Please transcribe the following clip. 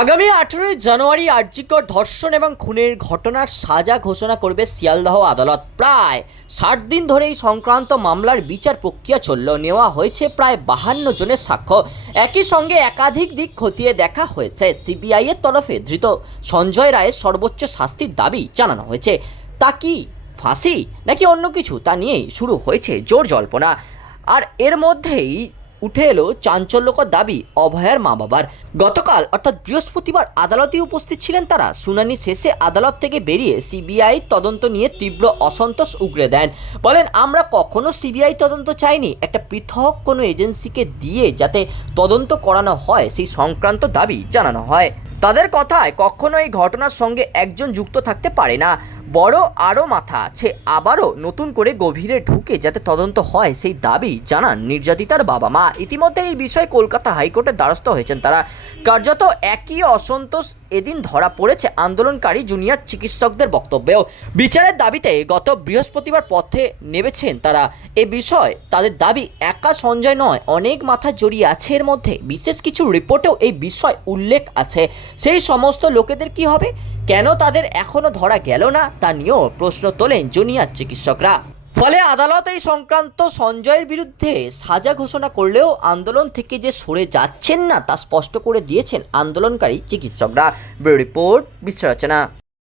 আগামী আঠেরোই জানুয়ারি আর্যিকর ধর্ষণ এবং খুনের ঘটনার সাজা ঘোষণা করবে শিয়ালদহ আদালত। প্রায় ষাট দিন ধরে এই সংক্রান্ত মামলার বিচার প্রক্রিয়া চলল। নেওয়া হয়েছে প্রায় বাহান্ন জনের সাক্ষ্য। একই সঙ্গে একাধিক দিক খতিয়ে দেখা হয়েছে। সিবিআই এর তরফে ধৃত সঞ্জয় রায়ের সর্বোচ্চ শাস্তির দাবি জানানো হয়েছে। তা কি ফাঁসি নাকি অন্য কিছু? তা নিয়েই শুরু হয়েছে জোর জল্পনা। আর এর মধ্যেই উঠে এলো চাঞ্চল্যকর দাবি অভয়ার মা বাবার। গতকাল, অর্থাৎ বৃহস্পতিবার, আদালতে উপস্থিত ছিলেন তারা। শুনানি শেষে আদালত থেকে বেরিয়ে সিবিআই তদন্ত নিয়ে তীব্র অসন্তোষ উগড়ে দেন। বলেন, আমরা কখনো সিবিআই তদন্ত চাইনি। একটা পৃথক কোনো এজেন্সিকে দিয়ে যাতে তদন্ত করানো হয়, সেই সংক্রান্ত দাবি জানানো হয়। তাদের কথায় কখনো এই ঘটনার সঙ্গে একজন যুক্ত থাকতে পারে না। বড় আরও মাথা আছে। আবারও নতুন করে গভীরে ঢুকে যাতে তদন্ত হয়, সেই দাবি জানান নির্যাতিতার বাবা মা। ইতিমধ্যে এই বিষয়ে কলকাতা হাইকোর্টের দ্বারস্থ হয়েছেন তারা। কার্যত একই অসন্তোষ এদিন ধরা পড়েছে আন্দোলনকারী জুনিয়র চিকিৎসকদের বক্তব্যেও। বিচারের দাবিতে গত বৃহস্পতিবার পথে নেমেছেন তারা। এ বিষয় তাদের দাবি একা সঞ্জয় নয়, অনেক মাথা জড়িয়ে আছে এর মধ্যে। বিশেষ কিছু রিপোর্টেও এই বিষয় উল্লেখ আছে। সেই সমস্ত লোকেদের কি হবে? কেন তাদের এখনও ধরা গেল না? তা নিয়েও প্রশ্ন তোলেন জুনিয়র চিকিৎসকরা। ফলে আদালত এই সংক্রান্ত সঞ্জয়ের বিরুদ্ধে সাজা ঘোষণা করলেও আন্দোলন থেকে যে সরে যাচ্ছেন না তা স্পষ্ট করে দিয়েছেন আন্দোলনকারী চিকিৎসকরা। Bureau report বিশ্লেষণা